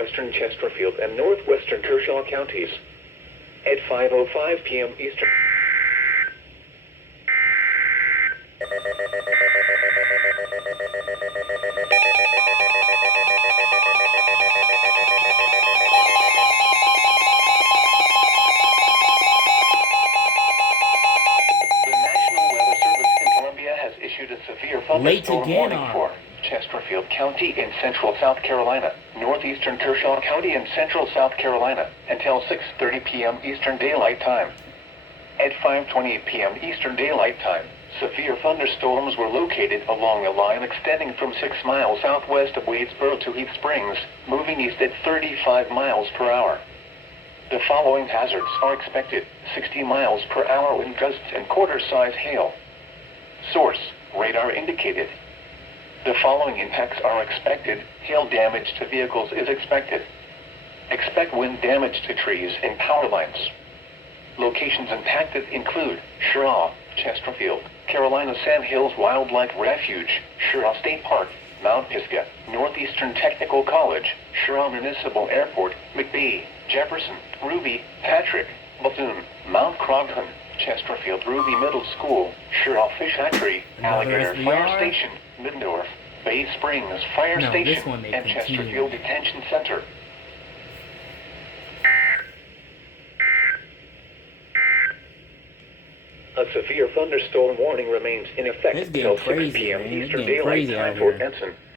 western Chesterfield and northwestern Kershaw counties. At 5:05 p.m. Eastern. Issued a severe thunderstorm warning for Chesterfield County in central South Carolina, northeastern Kershaw County in central South Carolina, until 6:30 p.m. Eastern Daylight Time. At 5:28 p.m. Eastern Daylight Time, severe thunderstorms were located along a line extending from 6 miles southwest of Wadesboro to Heath Springs, moving east at 35 miles per hour. The following hazards are expected: 60 miles per hour wind gusts and quarter-size hail. Source: radar indicated. The following impacts are expected. Hail damage to vehicles is expected. Expect wind damage to trees and power lines. Locations impacted include Sherrill, Chesterfield, Carolina Sandhills Wildlife Refuge, Sherrill State Park, Mount Pisgah, Northeastern Technical College, Sherrill Municipal Airport, McBee, Jefferson, Ruby, Patrick, Bethune, Mount Croghan, Chesterfield Ruby Middle School, Sherrill Fish Hatchery, Alligator Fire Station, Middendorf, Bay Springs Fire Station, and Chesterfield Detention Center. A severe thunderstorm warning remains in effect until 6 p.m. Eastern Daylight Time for Ensign,